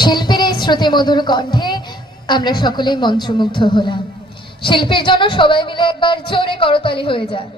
শিল্পীর এই শ্রুতি মধুর কণ্ঠে আমরা সকলেই মন্ত্রমুগ্ধ হলাম। শিল্পীর জন্য সবাই মিলে একবার জোরে করতালি হয়ে যায়।